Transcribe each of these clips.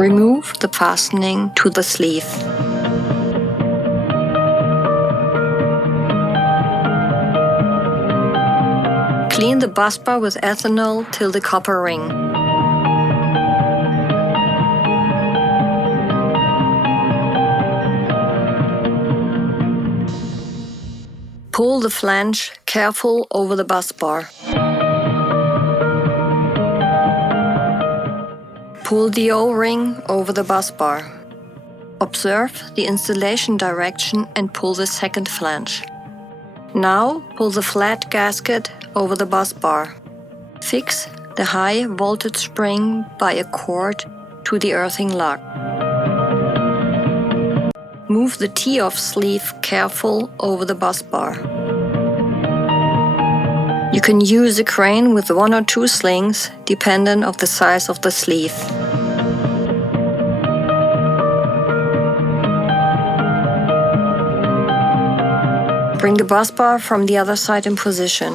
Remove the fastening to the sleeve. Clean the busbar with ethanol till the copper ring. Pull the flange careful over the busbar. Pull the O-ring over the busbar. Observe the installation direction and pull the second flange. Now pull the flat gasket over the busbar. Fix the high voltage spring by a cord to the earthing lug. Move the T-off sleeve careful over the busbar. You can use a crane with 1 or 2 slings, dependent on the size of the sleeve. Bring the busbar from the other side in position.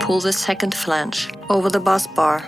Pull the second flange over the busbar.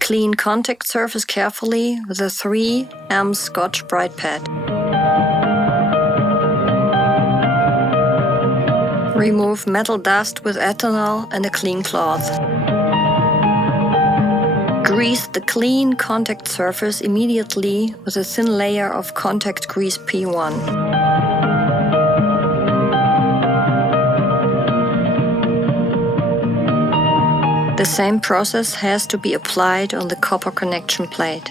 Clean contact surface carefully with a 3M Scotch Brite pad. Remove metal dust with ethanol and a clean cloth. Grease the clean contact surface immediately with a thin layer of contact grease P1. The same process has to be applied on the copper connection plate.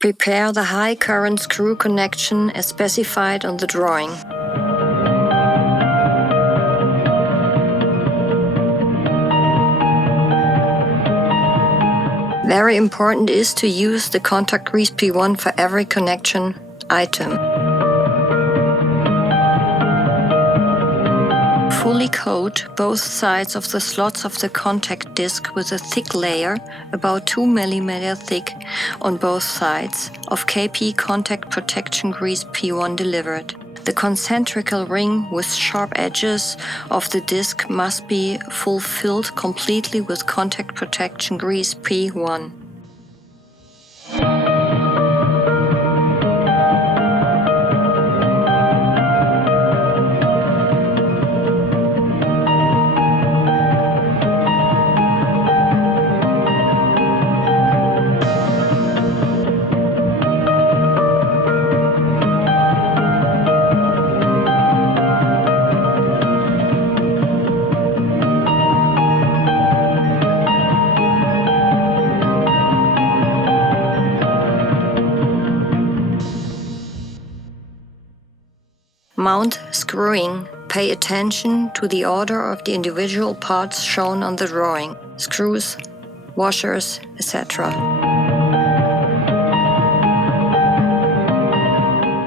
Prepare the high current screw connection as specified on the drawing. Very important is to use the contact grease P1 for every connection item. Fully coat both sides of the slots of the contact disc with a thick layer, about 2 mm thick on both sides, of KP contact protection grease P1 delivered. The concentrical ring with sharp edges of the disc must be fulfilled completely with contact protection grease P1. Mount screwing. Pay attention to the order of the individual parts shown on the drawing, screws, washers, etc.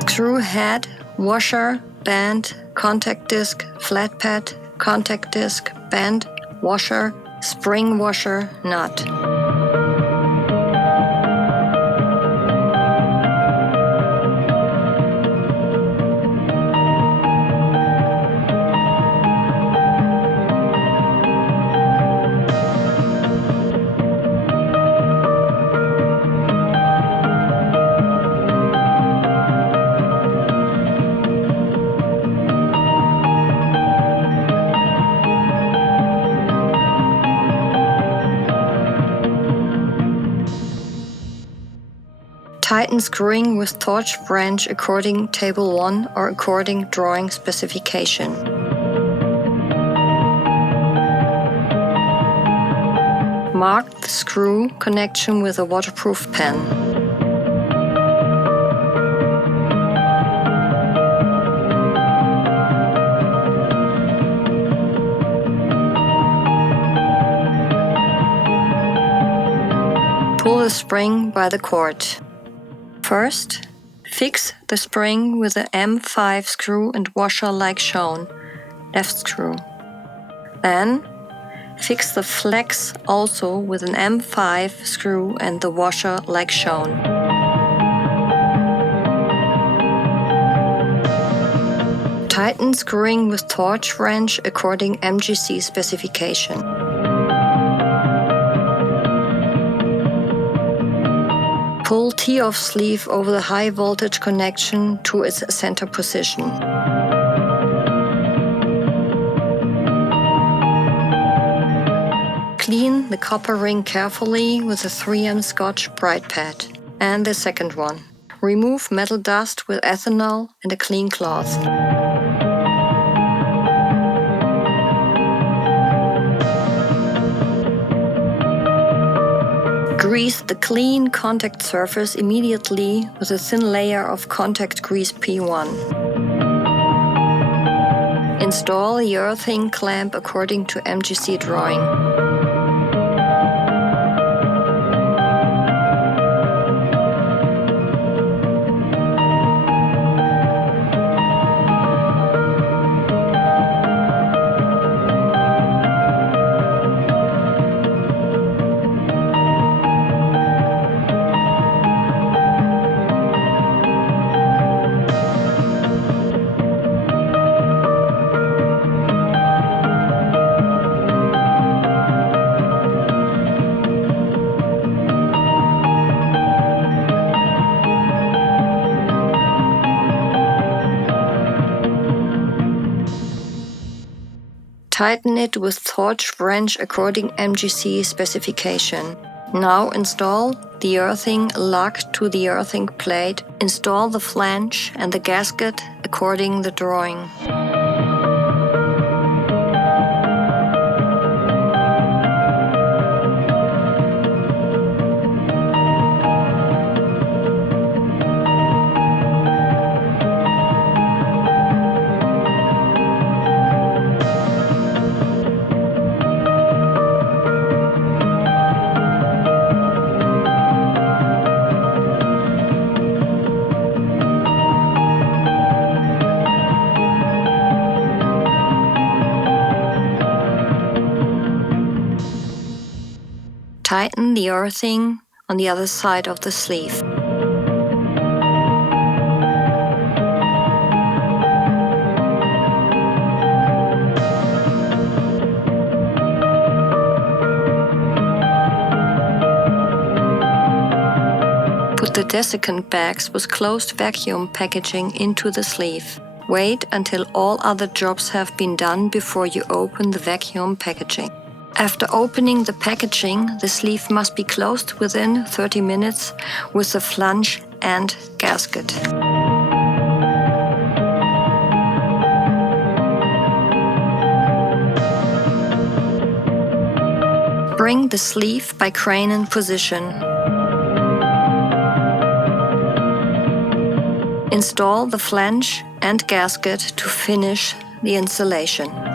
Screw head, washer, band, contact disc, flat pad, contact disc, band, washer, spring washer nut. Tighten screwing with torch branch according Table 1 or according drawing specification. Mark the screw connection with a waterproof pen. Pull the spring by the cord. First, fix the spring with an M5 screw and washer like shown, left screw. Then, fix the flex also with an M5 screw and the washer like shown. Tighten screwing with torch wrench according MGC specification. Pull T-Off sleeve over the high voltage connection to its center position. Clean the copper ring carefully with a 3M Scotch Bride Pad. And the second one. Remove metal dust with ethanol and a clean cloth. Grease the clean contact surface immediately with a thin layer of contact grease P1. Install the earthing clamp according to MGC drawing. Tighten it with torch wrench according MGC specification. Now install the earthing lug to the earthing plate. Install the flange and the gasket according the drawing. Tighten the earthing on the other side of the sleeve. Put the desiccant bags with closed vacuum packaging into the sleeve. Wait until all other jobs have been done before you open the vacuum packaging. After opening the packaging, the sleeve must be closed within 30 minutes with the flange and gasket. Bring the sleeve by crane in position. Install the flange and gasket to finish the installation.